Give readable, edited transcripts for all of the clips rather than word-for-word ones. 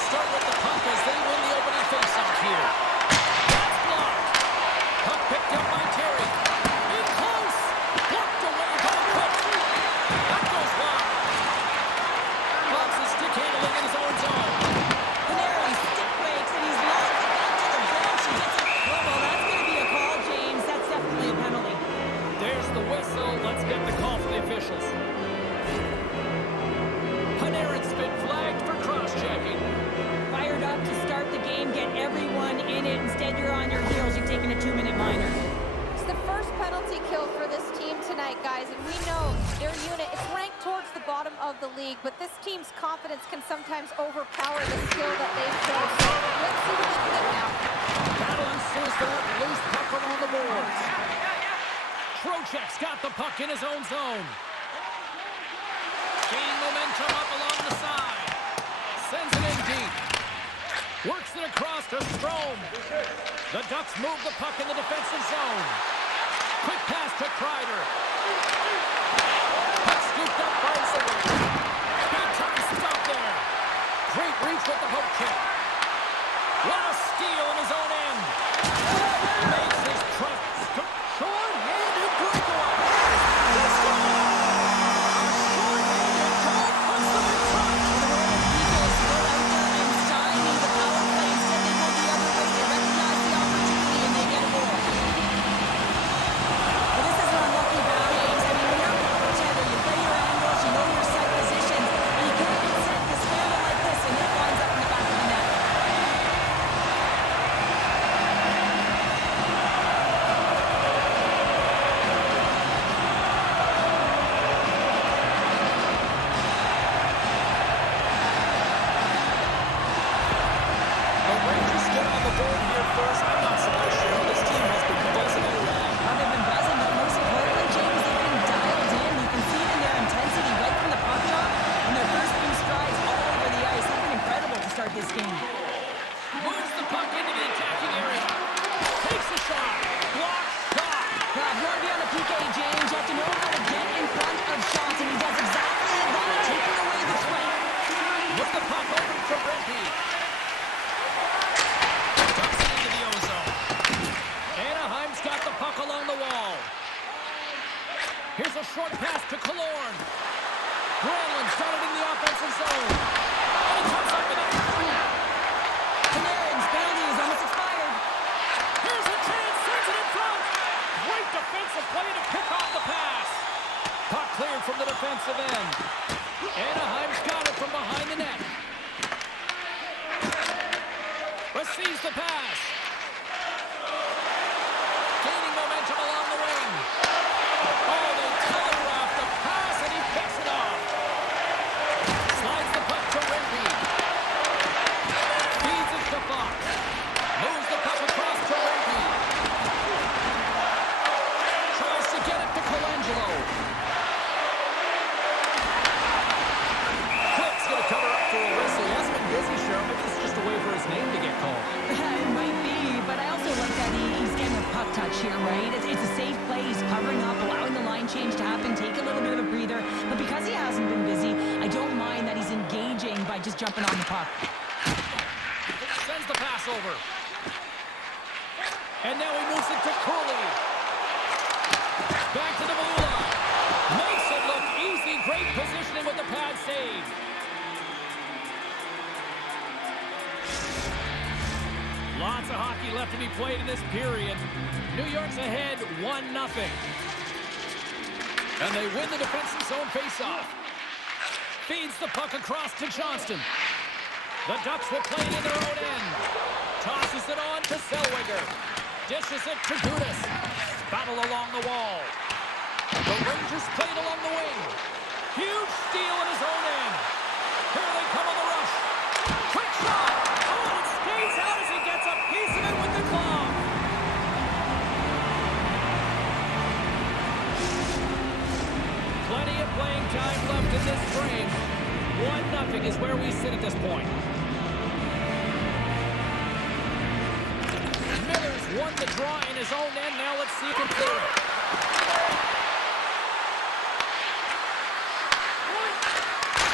will start with the puck as they win the opening faceoff here. That's blocked. Puck picked up by Terry. In close. Blocked away by Cook. That goes wide. Fox is stick handling in his own zone. Panarin stick breaks and he's lost it back to the bench. He gets a trouble. That's going to be a call, James. That's definitely a penalty. There's the whistle. Let's get the call from the officials. Panarin's been flagged for cross-checking. Fired up to start the game, get everyone in it. Instead, you're on your heels. You've taken a 2-minute minor. It's the first penalty kill for this team tonight, guys, and we know their unit is ranked towards the bottom of the league, but this team's confidence can sometimes overpower the skill that they've shown. So let's see what they can get now. Battle ensues there. Loose puck around the boards. Trocheck's got the puck in his own zone. Gaining momentum up along the side. Sends it in deep. Works it across to Strome. The Ducks move the puck in the defensive zone. Quick pass to Kreider. Puck scooped up by Zimmer. Big time stop there. Great reach with the hook kick. What a steal in his own end. Makes his trust short-handed breakaway. Let's go! A short-handed goal puts them in front. Eagles go out there and stymy the power play. Instead, they go the other way. They recognize the opportunity and they get a goal. Well, this is an unlucky bout, James. I mean, when you're a goaltender, you play your angles, you know your set positions, and you could have been sent to scramble like this, and it winds up in the back of the net. The Rangers get on the board here first. I'm not surprised, Cheryl. This team has been buzzing all around. Well, they've been buzzing, but most importantly, James, they've been dialed in. You can see it in their intensity right from the puck drop and their first few strides all over the ice. They've been incredible to start this game. Moves the puck into the attacking area. Takes a shot. Blocked shot. Now, if you want to be on the PK, James, you have to know how to get in front of shots, and he does exactly that, taking away the threat. With the puck over to Renty. Dumps it into the ozone. Anaheim's got the puck along the wall. Here's a short pass to Killorn. Granlund's got it in the offensive zone. And he comes up with it. Panarin's penalty is almost expired. Here's a chance. Sends it in front. Great defensive play to pick off the pass. Puck cleared from the defensive end. Anaheim's got it from behind the net. Receives the pass. Gaining momentum along the wing. Oh, they telegraphed the pass and he picks it off. Slides the puck to Renty. Feeds it to Fox. Moves the puck across to Renty. Tries to get it to Colangelo. Quick's going to cover up for a whistle. He hasn't been busy, Cheryl. Maybe this is just a way for his name to get called. It might be, but I also like that he's getting a puck touch here, right? It's a safe play. He's covering up, allowing the line change to happen, take a little bit of a breather. But because he hasn't been busy, I don't mind that he's engaging by just jumping on the puck. Sends the pass over. And now he moves it to Cooley. Back to the blue line. Makes it look easy. Great positioning with the pad save. Lots of hockey left to be played in this period. New York's ahead 1-0. And they win the defensive zone faceoff. Feeds the puck across to Johnston. The Ducks will play it in their own end. Tosses it on to Zellweger. Dishes it to Gudas. Battle along the wall. The Rangers play it along the wing. Huge steal in his own end. Here they come on the rush. Quick shot. Oh, and it stays out as he gets a piece of it with the glove. Plenty of playing time left in this frame. 1-0 is where we sit at this point. Miller's won the draw in his own end. Now let's see if he can clear it.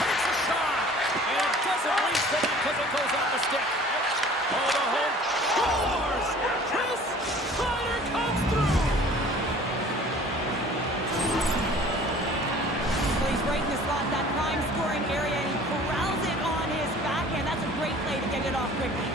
Takes a shot. And it doesn't reach the net because it goes out. stick. Oh, the home scores! Chris Kreider comes through! Well, he's right in the slot, that prime scoring area, and he corrals it on his backhand. That's a great play to get it off quickly.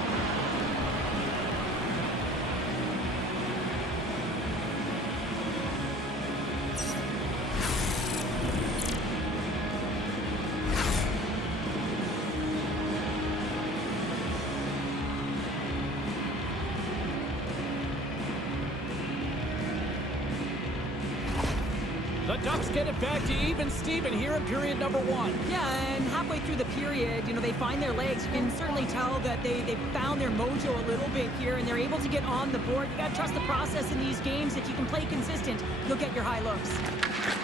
The Ducks get it back to even Steven here in period number 1. Yeah, and halfway through the period, they find their legs. You can certainly tell that they found their mojo a little bit here, and they're able to get on the board. You got to trust the process in these games. If you can play consistent, you'll get your high looks.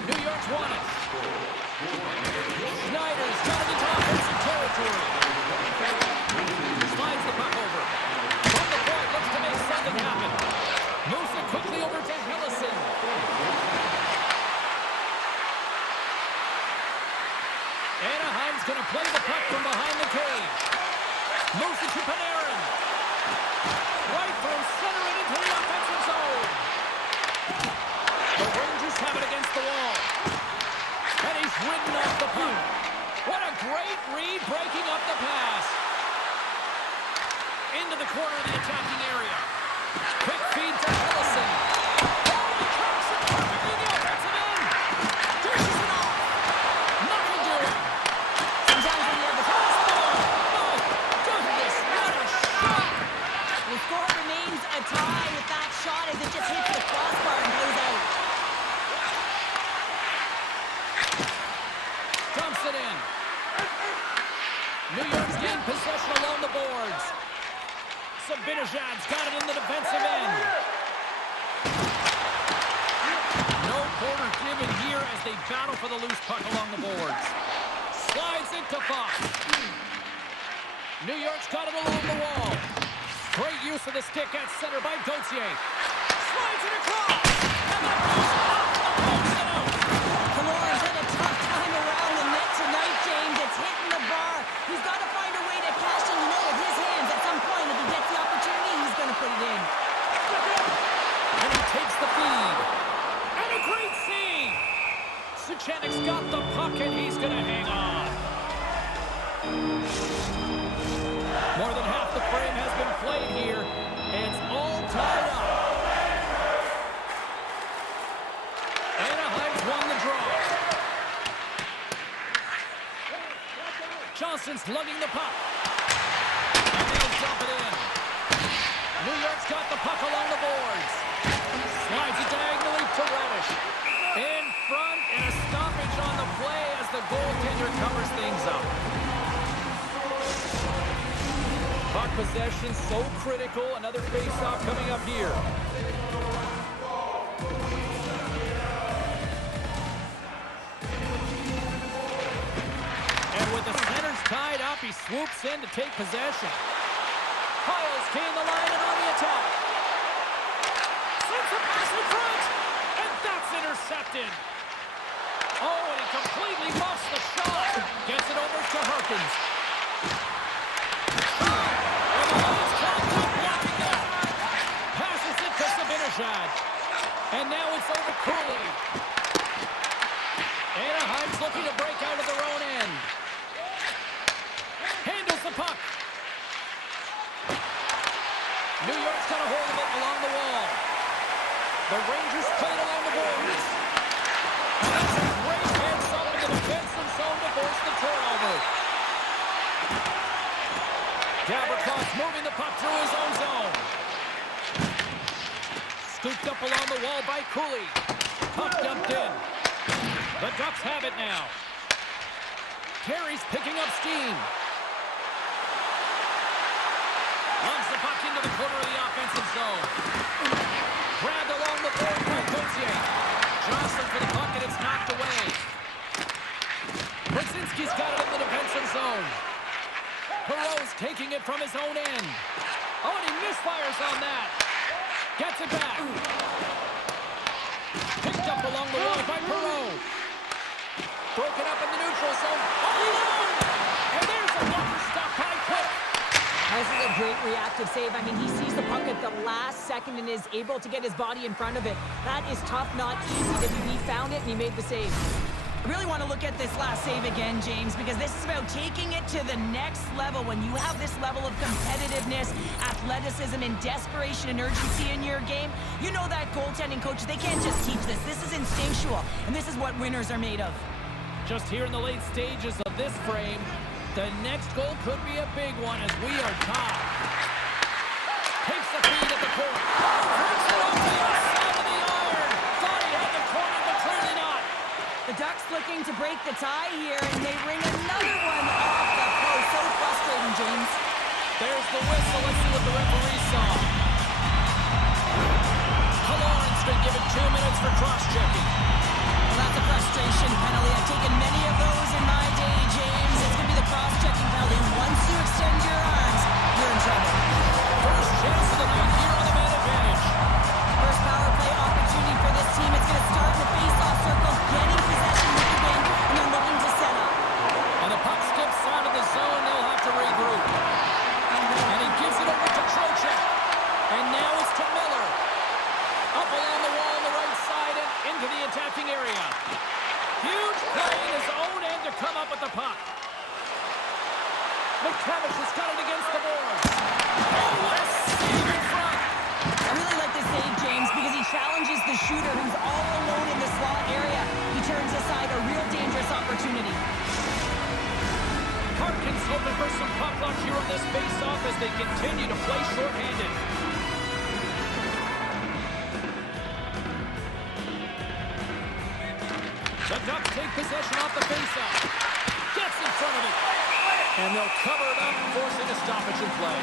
New York's won it. Schneider's got it into offensive territory. Slides the puck over. From the point, looks to make something happen. Moves it quickly over to Hellison. Anaheim's going to play the puck from behind the cage. Moves it to Panarin. Right through center and into the offensive zone. The Rangers have it against the wall. And he's ridden off the puck. What a great read, breaking up the pass. Into the corner of the attacking area. Quick feed to Hellison. Oh, he tracks it perfectly in the offensive end. Dishes it off. Nothing doing. Sometimes when you have the Oh, goodness, what a shot. The score remains a tie with that shot as it just hits the crossbar and goes out. Dumps it in. New York's gained possession along the boards. Sabinajad's got it in the defensive end. No quarter given here as they battle for the loose puck along the boards. Slides it to Fox. New York's got it along the wall. Great use of the stick at center by Gauthier. Slides it across. And that goes off the post and out. Kaloran's had a tough time around the net tonight, James. It's hitting the bar. He's got to find a way to cash in, with his hands. At some point, if he gets the opportunity, he's going to put it in. And he takes the feed. And a great save. Suchanik's got the puck, and he's going to hang on. More than half the frame has been played here, and it's all tied up. Anaheim's won the draw. Johnston's lugging the puck. And they'll dump it in. New York's got the puck along the boards. Slides it diagonally to Reddish. In front, and a stoppage on the play as the goaltender covers things up. Puck possession so critical. Another face-off coming up here. And with the centers tied up, he swoops in to take possession. Piles gain the line and on the attack. Sends a pass in front, and that's intercepted. Oh, and he completely muffs the shot. Gets it over to Harkins. And the line's clogged up, blocking it. Passes it to Sabinajad. And now it's over Cooley. Anaheim's looking to break out of their own end. Handles the puck. New York's got a hold of it along the wall. The Rangers play it along the boards. And that's a great heads up in the defensive zone to force the turnover. Gavrikov moving the puck through his own zone. Scooped up along the wall by Cooley. Puck dumped in. The Ducks have it now. Carey's picking up steam. Runs the puck into the corner of the offensive zone. Grabbed along the board by Gauthier. Johnston for the puck, and it's knocked away. Brzezinski's got it in the defensive zone. Perreault's taking it from his own end. Oh, and he misfires on that. Gets it back. Picked up along the wall by Perreault. Broken up in the neutral zone. Oh, and there's a blocker stop by Quick. This is reactive save. I mean, he sees the puck at the last second and is able to get his body in front of it. That is tough, not easy to do. He found it and he made the save. I really want to look at this last save again, James, because this is about taking it to the next level. When you have this level of competitiveness, athleticism, and desperation and urgency in your game, you know that goaltending coach, they can't just teach this. This is instinctual, and this is what winners are made of. Just here in the late stages of this frame, the next goal could be a big one as we are tied. Takes the feed at the court. Breaks it off the outside of the iron. Thought he had the corner, but clearly not. The Ducks looking to break the tie here, and they ring another one off the post. So frustrating, James. There's the whistle. Let's see what the referee saw. Kaloran's been given 2 minutes for cross-checking. Well, that's a frustration penalty. I've taken many of those in my day, James. It's going to be the cross-checking penalty. Once you extend your arms, you're in trouble. First chance of the night here on the man advantage. First power play opportunity for this team. It's going to start in the face-off circle, getting possession with the wing, and they're looking to set up. And the puck skips out of the zone. They'll have to regroup. And he gives it over to Trocheck. And now it's to Miller. Up along the wall on the right side and into the attacking area. Huge play in his own end to come up with the puck. McTavish has got it against the boards. Oh, what a save in front. I really like this save, James, because he challenges the shooter who's all alone in the slot area. He turns aside a real dangerous opportunity. Harkins hoping for some puck luck here on this face-off as they continue to play shorthanded. The Ducks take possession off the face-off. Gets in front of it. And they'll cover it up, forcing a stoppage in play.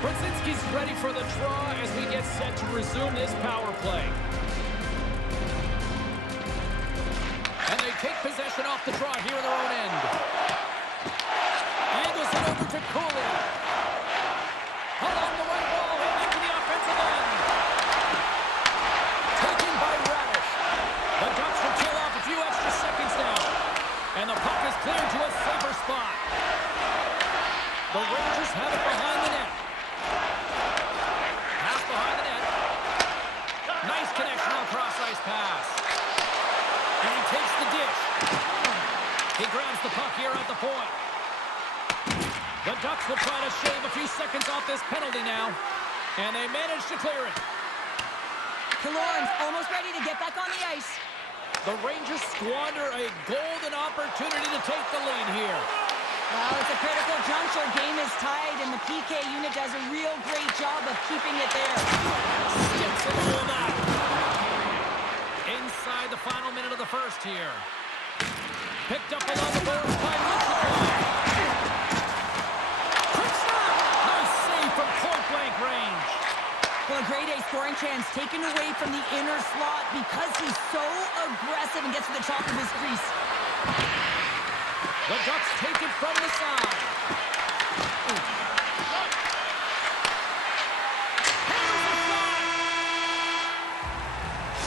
Brzezinski's ready for the draw as we get set to resume this power play. And they take possession off the draw here in their own end. Angles it over to Cooley. Along the right wall, and into the offensive end. Taken by Radish. The Ducks will kill off a few extra seconds now. And the puck is cleared to a safer spot. The Rangers have it behind the net. Pass behind the net. Nice connection on cross-ice pass. And he takes the dish. He grabs the puck here at the point. The Ducks will try to shave a few seconds off this penalty now. And they manage to clear it. Kaloran's almost ready to get back on the ice. The Rangers squander a golden opportunity to take the lead here. Well, it's a critical juncture. Game is tied, and the PK unit does a real great job of keeping it there. Skips a little that. Inside the final minute of the first here. Picked up along the boards by Lucic. Quick stop! Nice save from point-blank range. Well, a grade A scoring chance taken away from the inner slot because he's so aggressive and gets to the top of his crease. The Ducks take it from the side.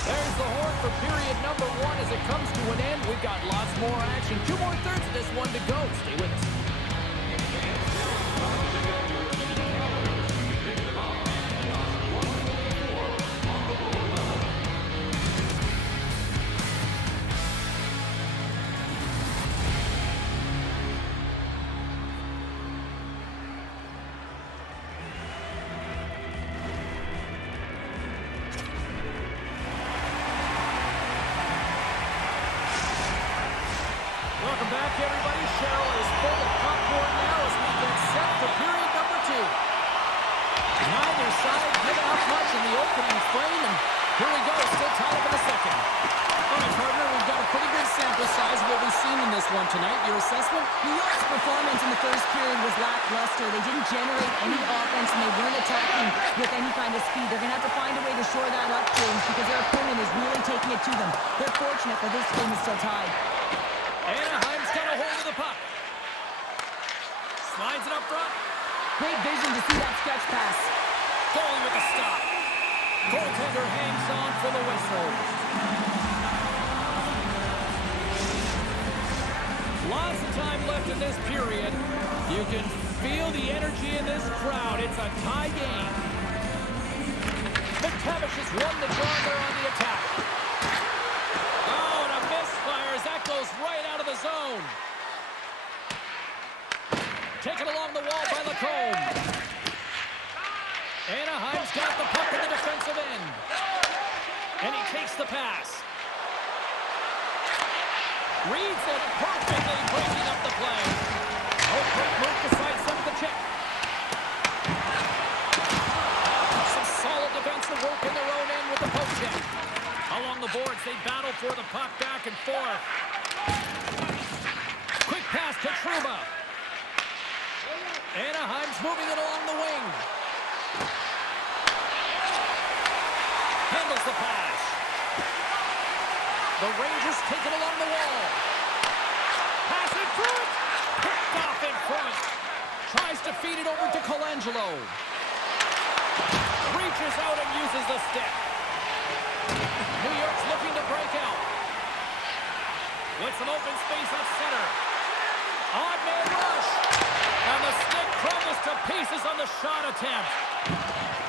There's the horn for period number 1 as it comes to an end. We've got lots more action. 2 more thirds of this one to go. Stay with us. Welcome back, everybody. Cheryl is full of popcorn now as we get set for period number 2. Neither side giving up much in the opening frame, and here we go, still tied up in the second. All right, partner, we've got a pretty good sample size of what we've seen in this one tonight. Your assessment? New York's performance in the first period was lackluster. They didn't generate any offense, and they weren't attacking with any kind of speed. They're going to have to find a way to shore that up, James, because their opponent is really taking it to them. They're fortunate that this game is still tied. Anaheim's got a hold of the puck. Slides it up front. Great vision to see that stretch pass. Goalie with a stop. Goaltender hangs on for the whistle. Lots of time left in this period. You can feel the energy in this crowd. It's a tie game. McTavish has won the draw there on the attack. Oh, and a misfire as that goes right out of the zone. Taken along the wall by Lacombe. Anaheim's got the puck in the defensive end. And he takes the pass. Reads it perfectly, breaking up the play. Oh, great move to sidestep the check. Some solid defensive work in their own end with the poke check. Along the boards, they battle for the puck back and forth. Quick pass to Trouba. Anaheim's moving it along the wing. Handles the pass. The Rangers take it along the wall. Pass in front. Picked off in front. Tries to feed it over to Colangelo. Reaches out and uses the stick. New York's looking to break out. With some open space at center. Odd man rush. And the stick crumbles to pieces on the shot attempt.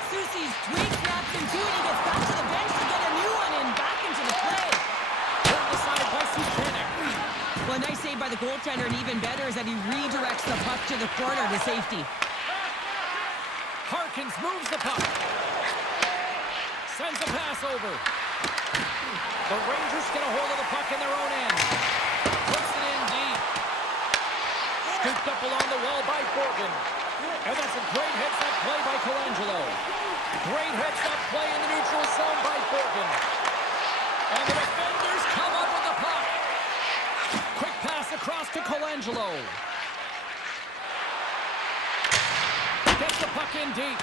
Soucy's twig snaps in two, and he gets back to the bench to get a new one and back into the play. Turned aside by Suchanek. Well, a nice save by the goaltender, and even better is that he redirects the puck to the corner to safety. Harkins moves the puck. Sends a pass over. The Rangers get a hold of the puck in their own end. Puts it in deep. Scooped up along the wall by Borgen. And that's a great hits-up play by Colangelo. Great hits-up play in the neutral zone by Borgen. And the defenders come up with the puck. Quick pass across to Colangelo. Gets the puck in deep.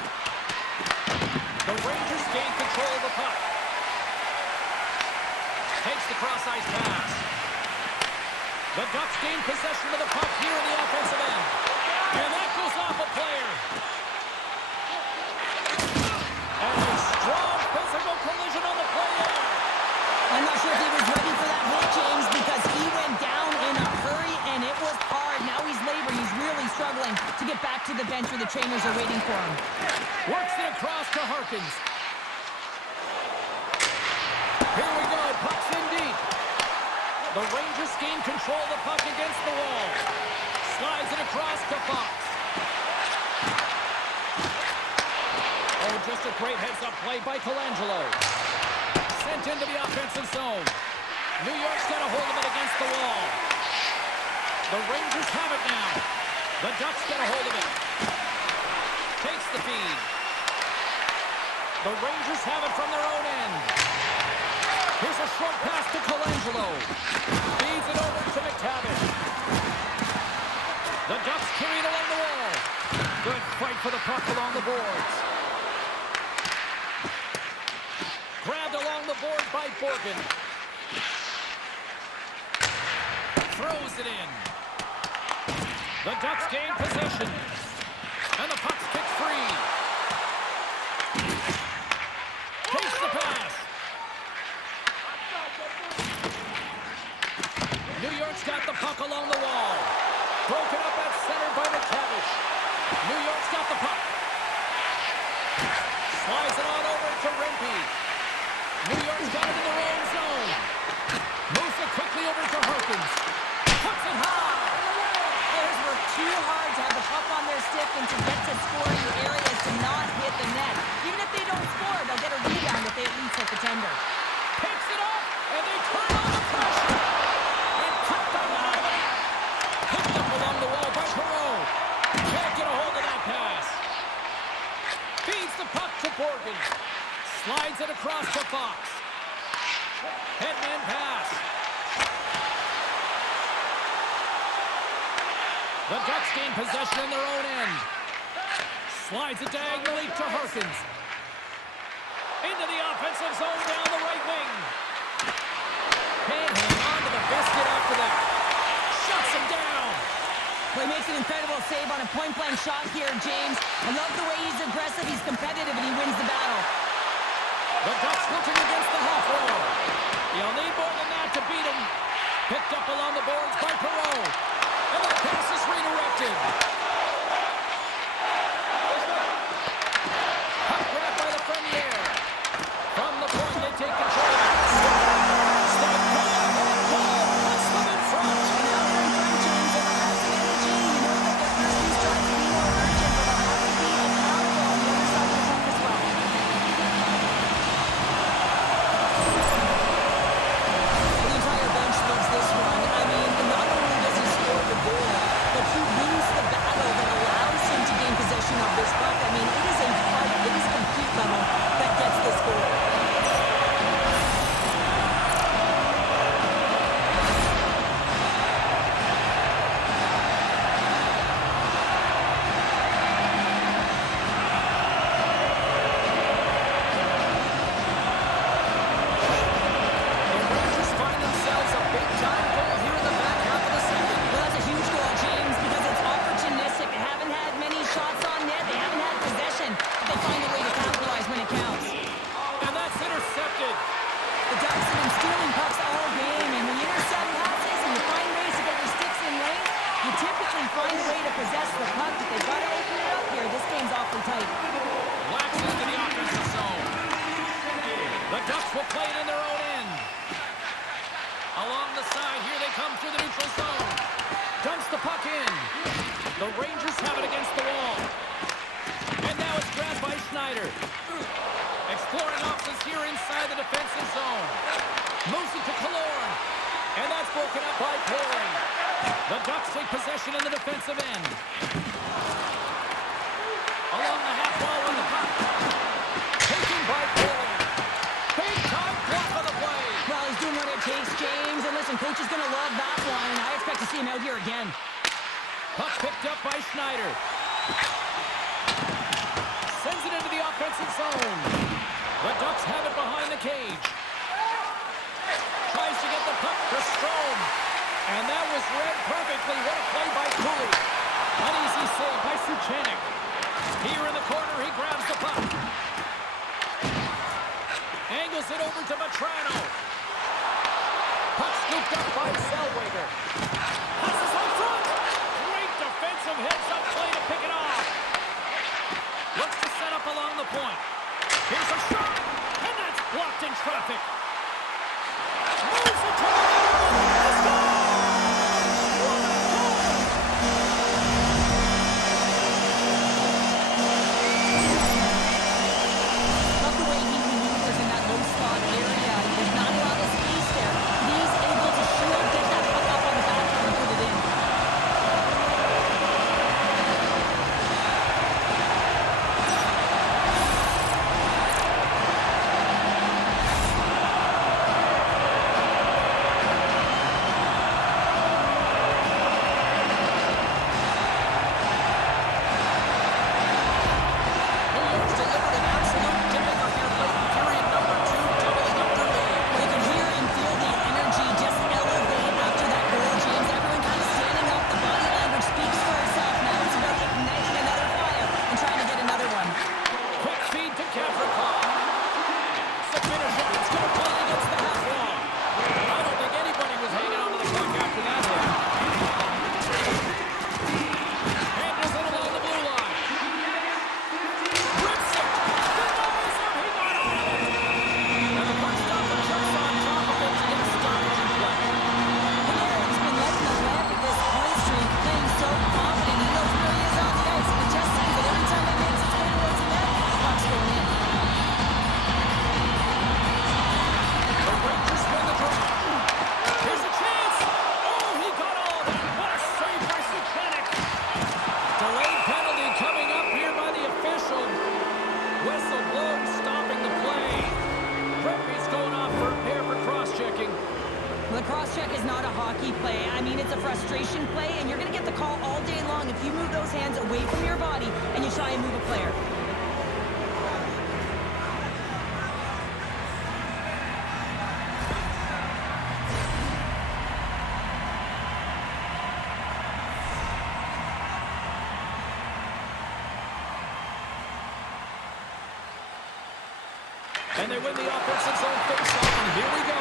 The Rangers gain control of the puck. Takes the cross-ice pass. The Ducks gain possession of the puck here in the offensive end. And that goes off a player. And a strong physical collision on the play there. I'm not sure if he was ready for that hit, James, because he went down in a hurry, and it was hard. Now he's laboring. He's really struggling to get back to the bench where the trainers are waiting for him. Works it across to Harkins. Here we go. Puck's in deep. The Rangers gain control of the puck against the wall. Slides it across to Fox. Oh, just a great heads-up play by Colangelo. Sent into the offensive zone. New York's got a hold of it against the wall. The Rangers have it now. The Ducks get a hold of it. Takes the feed. The Rangers have it from their own end. Here's a short pass to Colangelo. Feeds it over to McTavish. The Ducks carry it along the wall. Good fight for the puck along the boards. Grabbed along the boards by Borgen. Throws it in. The Ducks gain possession. And the puck's kicked free. Takes the pass. New York's got the puck along the wall. Broken up at center by McTavish. New York's got the puck. Slides it on over to Rempe. New York's got it in their own zone. Moves it quickly over to Harkins. Puts it high. Players work too hard to have the puck on their stick and to get to scoring areas to not hit the net. Even if they don't score, they'll get a rebound if they at least hit the tender. Picks it up, and they turn on the pressure. And cut them out of it. Picked up along the wall by Perreault. Can't get a hold of that pass. Feeds the puck to Borgen. Slides it across to Fox. Headman pass. The Ducks gain possession in their own end. Slides it diagonally to Harkins. Into the offensive zone down the right wing. Can't hang on to the biscuit after that. Shuts him down. Well, he makes an incredible save on a point-blank shot here, James. I love the way he's aggressive, he's competitive, and he wins the battle. The Ducks looking against the half wall. You'll need more than that to beat him. Picked up along the boards by Perreault. And the pass is redirected. Puck grabbed by the Premier. From the point, they take control. Stop goal. Goal puts them in front. And now they're in front, James. And the has some energy. You know that their first two strikes to be more urgent, but they'll have to be accountable on the other side of the puck as well. The entire bench loves this one. I mean, not only does he score the goal, but he wins the battle that allows him to gain possession of this puck. I mean, it is a fight, it is a complete level that gets this goal. The Rangers find themselves a big-time goal here in the back half of the second. Well, that's a huge goal, James, because it's opportunistic. They haven't had many shots on net. They haven't had possession. But they find a way to capitalize when it counts. And that's intercepted. The Ducks have been stealing pucks all game, and when you intercept passes and you find ways to get your sticks in lane, you typically find a way to possess the puck, but they've got to open it up here. This game's awfully tight. Blacks into the offensive zone. The Ducks will play it in their own end. Along the side, here they come through the neutral zone. Dumps the puck in. The Rangers have it against the wall. And now it's grabbed by Schneider. Exploring options here inside the defensive zone. Moves it to Killorn. And that's broken up by Perry. The Ducks take possession in the defensive end. Along the half wall with the puck. Taken by Perry. Big time block of the play. Well, he's doing what it takes, James. And listen, coach is going to love that one, and I expect to see him out here again. Puck picked up by Schneider. Sends it into the offensive zone. The Ducks have it behind the cage. Tries to get the puck to Strome. And that was read perfectly. What a play by Cooley. An easy save by Suchanek. Here in the corner, he grabs the puck. Angles it over to Matrano. Puck scooped up by Zellweger. Passes on front. Great defensive heads-up play to pick it off. Looks to set up along the point. Here's a shot, and that's blocked in traffic. Moves it to the net. Let's go! What a goal! Love the way he maneuvers in that low slot area. There's not a lot of space there. He's able to shield, get that puck up on the back and put it in. The cross-check is not a hockey play. I mean, it's a frustration play, and you're going to get the call all day long if you move those hands away from your body and you try and move a player. And they win the offensive zone face-off, and here we go.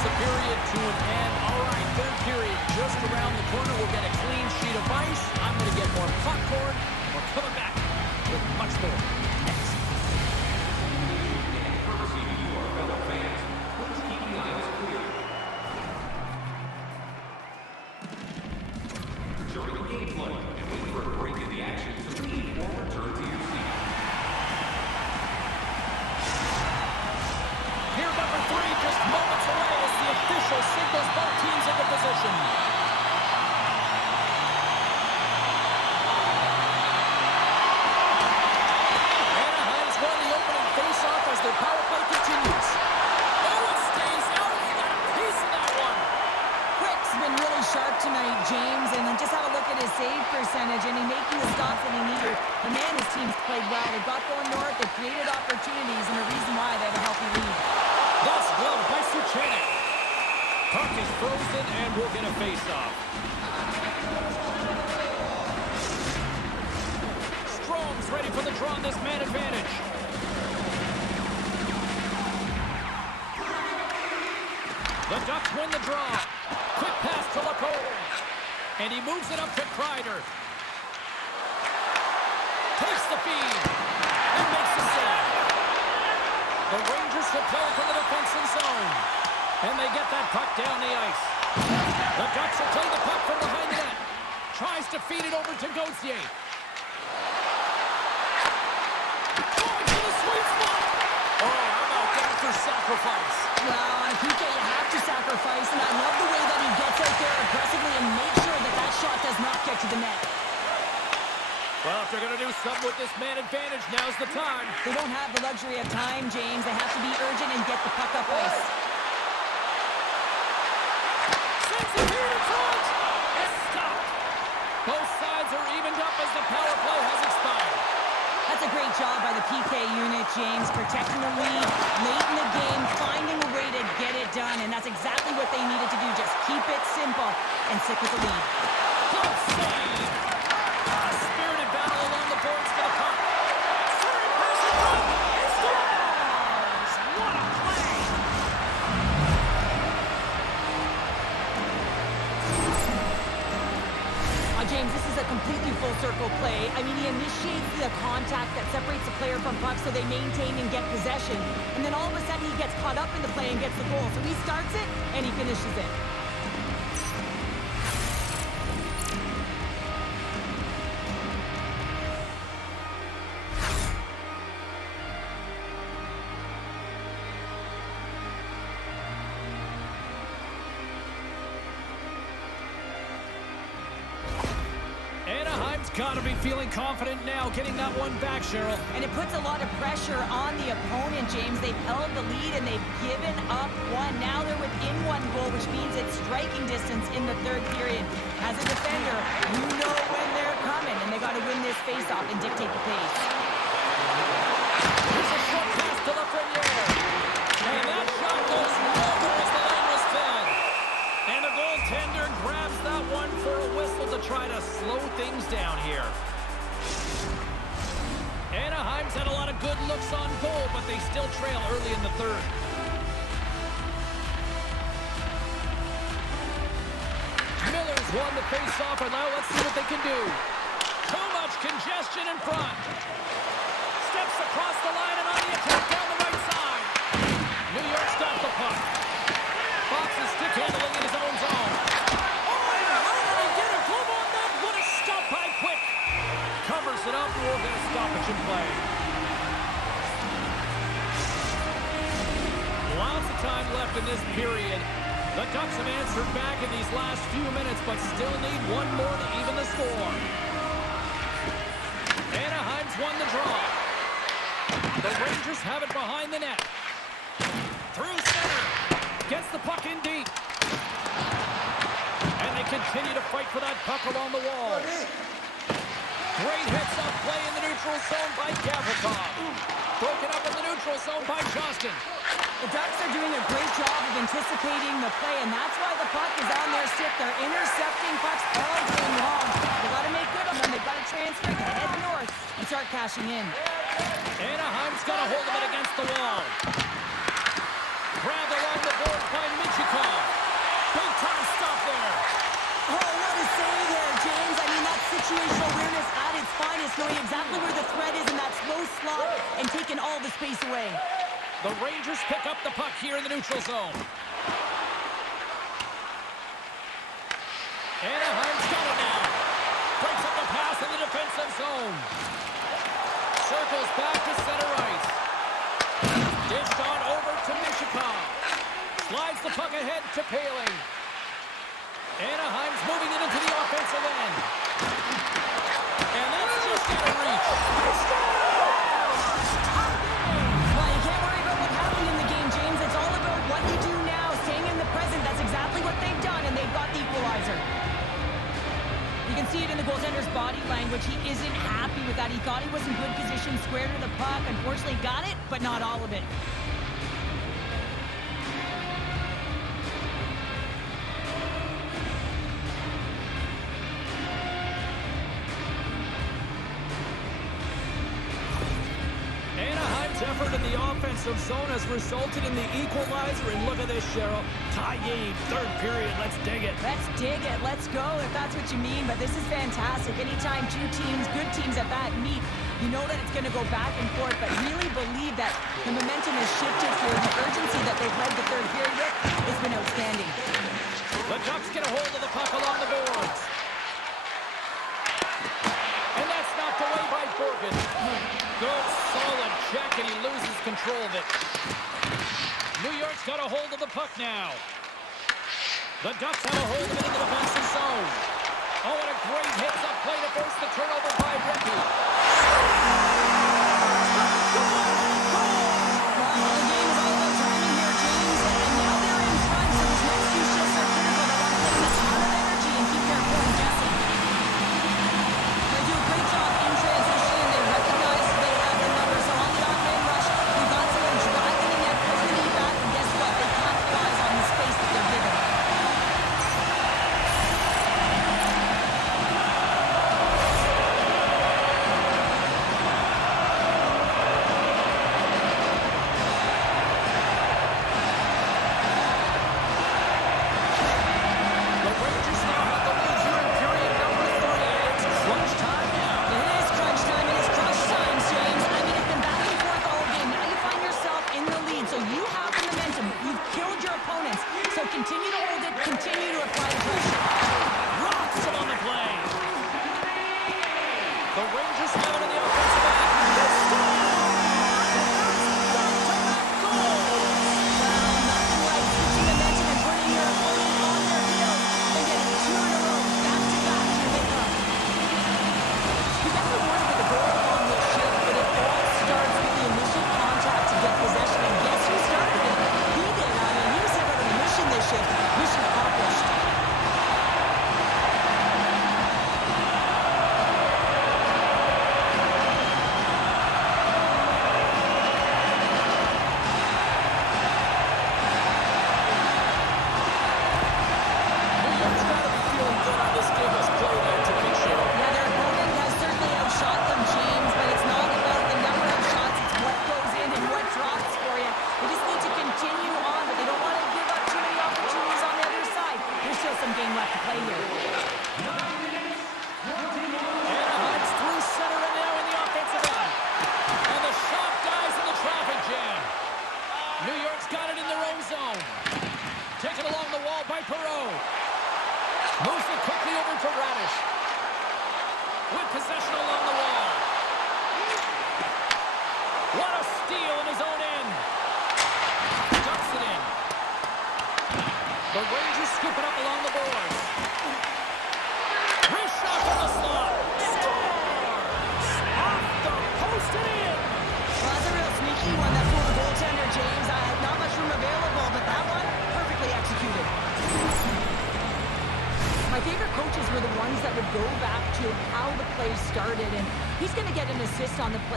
brings the period to an end. All right, third period just around the corner. We'll get a clean sheet of ice. I'm going to get more popcorn. We're coming back with much more next. Courtesy to you, our fellow fans, please keep the aisles clear. During the gameplay, and wait for a break in the action to leave or return to your seat. Here, number 3, just moments away as the official signals both teams into position. Anaheim's won the opening face-off as their power play continues. Oh, it stays out. He got a piece of that one. Quick's been really sharp tonight, James, and then just have a look at his save percentage, and he's making the stops that he needed. And man, his team's played well. They got going north, they created opportunities, and the reason why they have a healthy lead. That's gloved by Suchanek. Puck is frozen, and we'll get a face-off. Strom's ready for the draw on this man advantage. The Ducks win the draw. Quick pass to Lacombe. And he moves it up to Kreider. Takes the feed. And makes the save. The Rangers will play from the defensive zone. And they get that puck down the ice. The Ducks will play the puck from behind the net. Tries to feed it over to Gauthier. Going to the sweet spot. Oh, how about that for sacrifice? Well, on PK, you have to sacrifice, and I love the way that he gets out there aggressively and makes sure that that shot does not get to the net. Well, if they're going to do something with this man advantage, now's the time. They don't have the luxury of time, James. They have to be urgent and get the puck up ice. Sends it here in front. It's stopped. Both sides are evened up as the power play has expired. That's a great job by the PK unit, James, protecting the lead late in the game, finding a way to get it done, and that's exactly what they needed to do. Just keep it simple and stick with the lead. Good save. A spirited battle along the boards for the puck. Centering pass in front. He scores! What a play! James, this is a completely full circle play. I mean, he initiates the contact that separates the player from puck so they maintain and get possession. And then all of a sudden he gets caught up in the play and gets the goal. So he starts it and he finishes it. Anaheim's got to be feeling confident now, getting that one back, Cheryl. And it puts a lot of pressure on the opponent, James. They've held the lead and they've given up one. Now they're within one goal, which means it's striking distance in the third period. As a defender, you know when they're coming, and they got to win this faceoff and dictate the pace. Here's a short pass to Lafreniere. And that shot goes over as the lane was filled. And the goaltender grabs that one for a whistle to try to slow things down here. Anaheim's had a lot of good looks on goal, but they still trail early in the third. Miller's won the face-off, and now let's see what they can do. Too much congestion in front. Steps across the line and on the attack down the right side. New York stopped the puck. Fox is stick handling in his own zone. Oh, how did he get a glove on that? What a stop by Quick. Covers it up, and we'll get a stoppage in play. Lots of time left in this period. The Ducks have answered back in these last few minutes, but still need one more to even the score. Anaheim's won the draw. The Rangers have it behind the net. Through center. Gets the puck in deep. And they continue to fight for that puck along the wall. Great heads-up play in the neutral zone by Gavrikov. Broken up in the neutral zone by Johnston. The Ducks are doing a great job of anticipating the play, and that's why the puck is on their stick. They're intercepting pucks all game long. They've got to make good of them. They've got to transfer, head north, and start cashing in. Anaheim's got a hold of it against the wall. Grab Pulled along the board by Michikov. Big time stop there. Oh, what a save there, James. I mean, that's situational awareness at its finest, knowing exactly where the threat is in that slow slot and taking all the space away. The Rangers pick up the puck here in the neutral zone. Anaheim's got it now. Breaks up the pass in the defensive zone. Circles back to center ice. Dished on over to Michikov. Slides the puck ahead to Paling. Anaheim's moving it into the offensive end. And that's just out of reach. Well, you can't worry about what happened in the game, James. It's all about what you do now, staying in the present. That's exactly what they've done, and they've got the equalizer. You can see it in the goaltender's body language. He isn't happy with that. He thought he was in good position, square to the puck. Unfortunately, got it, but not all of it. Anaheim's effort in the offensive zone has resulted in the equalizer. And look at this, Cheryl. Tie game, third period. Let's dig it. Let's dig it. Let's go, if that's what you mean. But this is fantastic. Anytime two teams, good teams at that, meet, you know that it's going to go back and forth. But really believe that the momentum has shifted here. The urgency that they've led the third period with has been outstanding. The Ducks get a hold of the puck along the boards. And that's knocked away by Borgen. Good, solid check, and he loses control of it. New York's got a hold of the puck now. The Ducks have a hold of it in the defensive zone. Oh, and a great hits-up play to force the turnover by Recchi.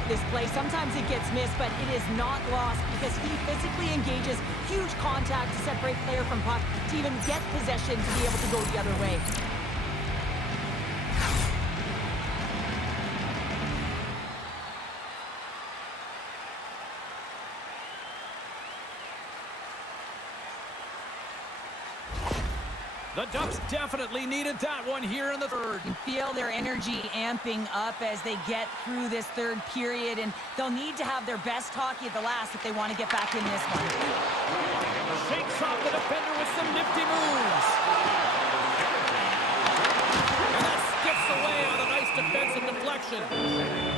This play. Sometimes it gets missed, but it is not lost because he physically engages huge contact to separate player from puck to even get possession to be able to go the other way. The Ducks definitely needed that one here in the third. You feel their energy amping up as they get through this third period, and they'll need to have their best hockey at the last if they want to get back in this one. Shakes off the defender with some nifty moves. And that skips away on a nice defensive deflection.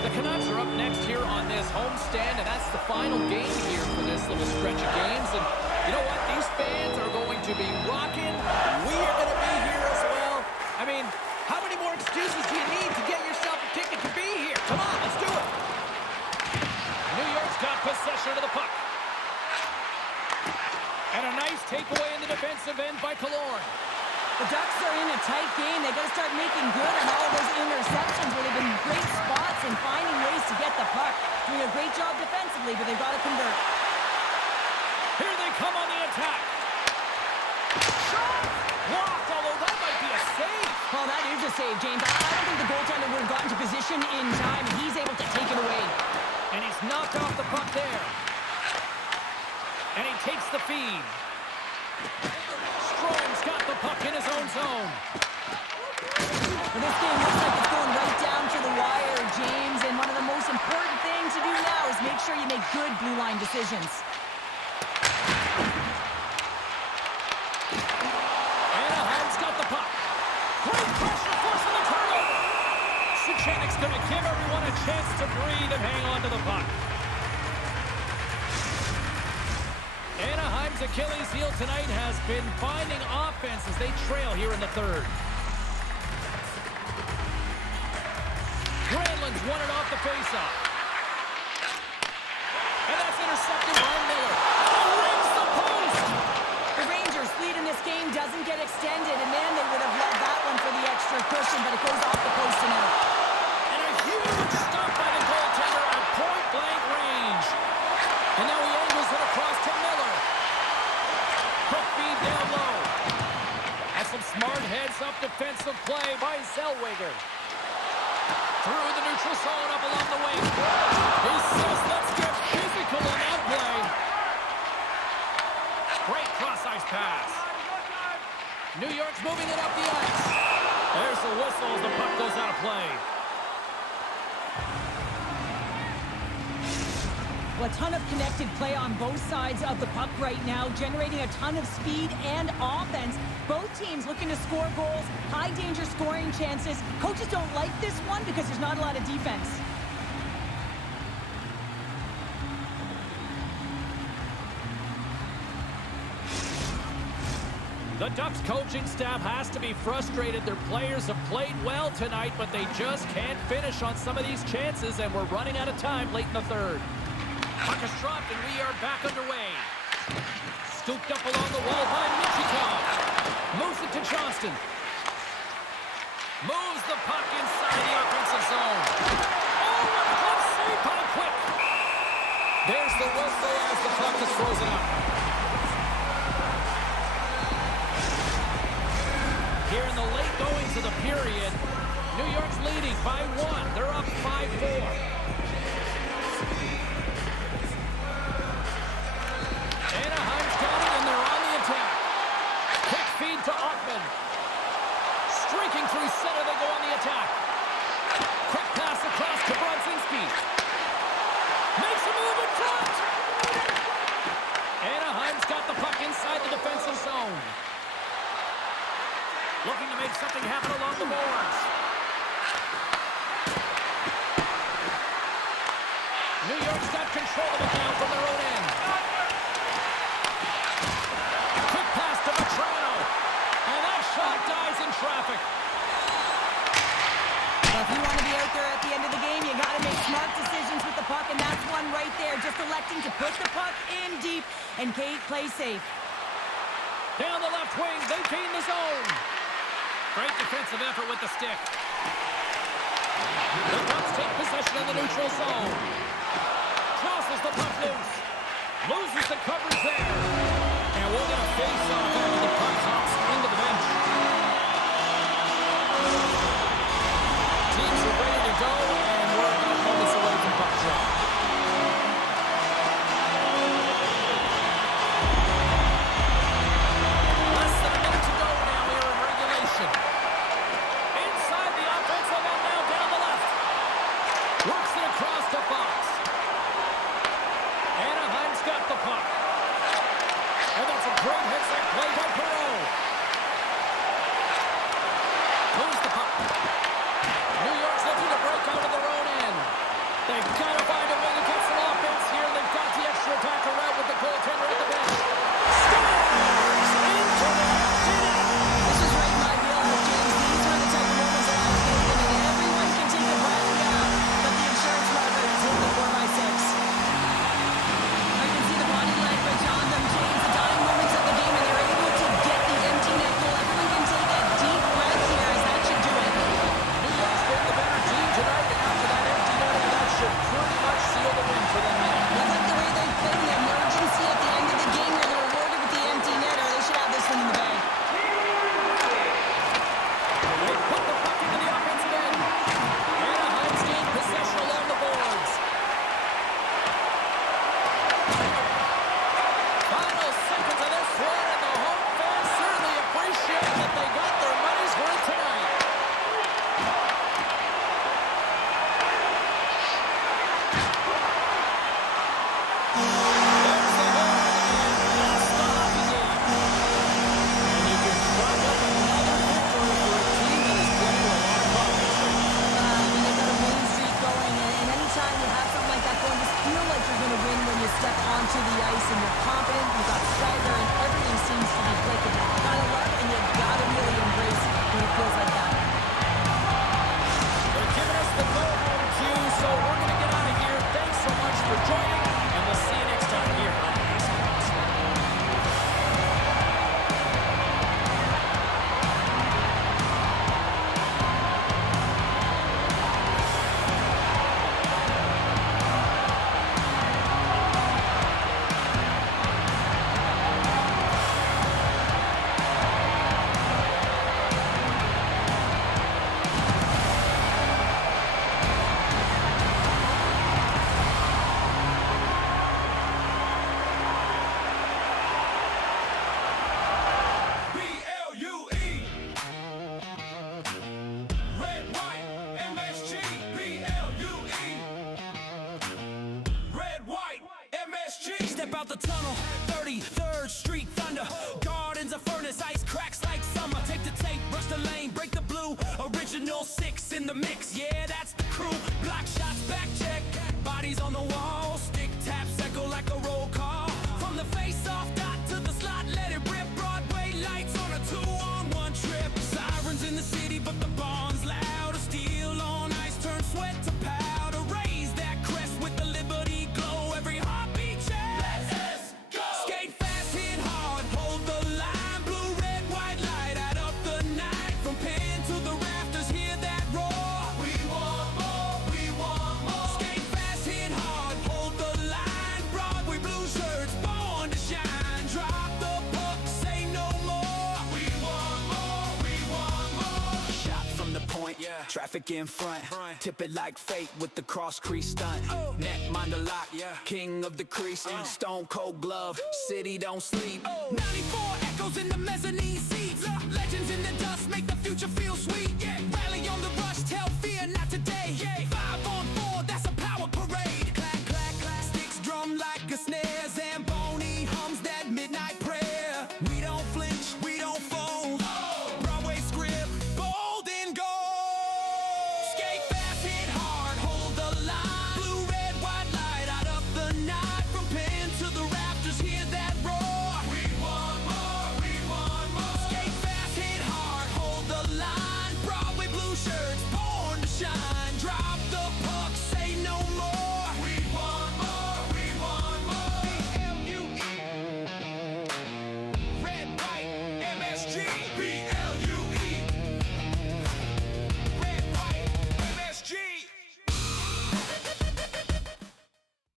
The Canucks are up next here on this homestand, and that's the final game here for this little stretch of games. And you know what? These fans are going to be rocking. We are going to be here as well. I mean, how many more excuses do you need to get yourself a ticket to be here? Come on, let's do it. New York's got possession of the puck. And a nice takeaway in the defensive end by Killorn. The Ducks are in a tight game. They got to start making good on all of those interceptions where they've been in great spots and finding ways to get the puck. Doing a great job defensively, but they've got to convert. Here they come on the attack. Shot! Blocked, although that might be a save. Well, that is a save, James. I don't think the goaltender would have gotten to position in time, and he's able to take it away. And he's knocked off the puck there. And he takes the feed. Strom's got the puck in his own zone. Well, this game looks like it's going right down to the wire, James, and one of the most important things to do now is make sure you make good blue line decisions. Anaheim's got the puck. Great pressure, forcing the turnover. Suchanik's going to give everyone a chance to breathe and hang on to the puck. Anaheim's Achilles heel tonight has been finding offense as they trail here in the third. Granlund's won it off the faceoff. And that's intercepted by Miller. Oh, rings the post! The Rangers' lead in this game doesn't get extended, and then they would have led that one for the extra cushion, but it goes off the post and out. And a huge stop by the goaltender at point-blank range. And now he angles it across to Miller. Quick feed down low. That's some smart heads-up defensive play by Zellweger. Through the neutral zone, up along the wing. He says, let's get physical on that play. Great cross-ice pass. New York's moving it up the ice. There's the whistle as the puck goes out of play. Well, a ton of connected play on both sides of the puck right now, generating a ton of speed and offense. Both teams looking to score goals, high-danger scoring chances. Coaches don't like this one because there's not a lot of defense. The Ducks coaching staff has to be frustrated. Their players have played well tonight, but they just can't finish on some of these chances, and we're running out of time late in the third. Puck is dropped, and we are back underway. Scooped up along the wall by Michikov. Moves it to Johnston. Moves the puck inside the offensive zone. Oh, what a glove save by Quick. There's the whistle as the puck is frozen up. Here in the late goings of the period, New York's leading by 1. They're up 5-4. Anaheim's got it, and they're on the attack. Quick feed to Ottman. Streaking through center, they go on the attack. Quick pass across to Brodzinski. Makes a move in front. Anaheim's got the puck inside the defensive zone. Looking to make something happen along the boards. New York's got control of it now from their own end. Quick pass to Vetrano. And that shot dies in traffic. Well, if you want to be out there at the end of the game, you got to make smart decisions with the puck, and that's one right there. Just electing to put the puck in deep and play safe. Down the left wing, they gain the zone. Great defensive effort with the stick. The Ducks take possession of the neutral zone. Tosses the puck loose. Loses the coverage there. And we'll get a face-off after the puck hops into the bench. Teams are ready to go, and we're about moments away from puck drop. Less than a minute to go now here step onto the ice and you're confident, you've got swagger, and everything seems to be clicking. Gotta love and you gotta really embrace when it feels like that. They're giving us the go-home cue, so we're going to get out of here. Thanks so much for joining, and we'll see you next time here on Sports. B-L-U-E. Red, white, MSG. B-L-U-E. Red, white, MSG. Step out the tunnel, 33rd Street Thunder. Gardens a furnace, ice cracks like summer. Take the tape, rush the lane, break the blue. Original 6 in the mix, yeah, that's the crew. Block shots, back check, bodies on the wall. Stick taps echo like a roll call. From the face-off dot to the slot, let it rip. Broadway lights on a 2-on-1 trip. Sirens in the city, but the bond's louder. Steel on ice, turn sweat to powder. Raise that crest with the Liberty glow. Every heartbeat chest. Let's go. Skate fast, hit hard, hold the line. Blue, red, white light, add up the night. From pen to the rafters, hear that roar. We want more, we want more. Skate fast, hit hard, hold the line. Broadway blue shirts, born to shine. Drop the puck, say no more. We want more, we want more. Shot from the point, yeah. Traffic in front. Tip it like fate with the cross crease stunt. Net mind a lot, yeah. King of the crease, stone cold glove. City don't sleep. 94 echoes in the mezzanine seats. Legends in the dust make the future feel sweet.